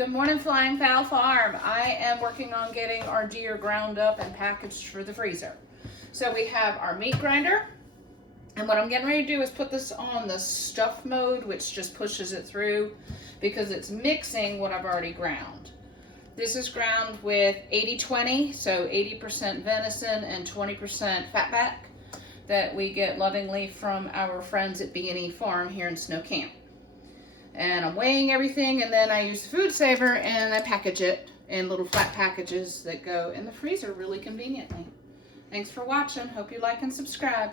Good morning, Flying Fowl Farm. I am working on getting our deer ground up and packaged for the freezer. So we have our meat grinder, and what I'm getting ready to do is put this on the stuff mode, which just pushes it through because it's mixing what I've already ground. This is ground with 80-20, so 80% venison and 20% fatback that we get lovingly from our friends at B&E Farm here in Snow Camp. And I'm weighing everything, and then I use the food saver and I package it in little flat packages that go in the freezer really conveniently. Thanks for watching. Hope you like and subscribe.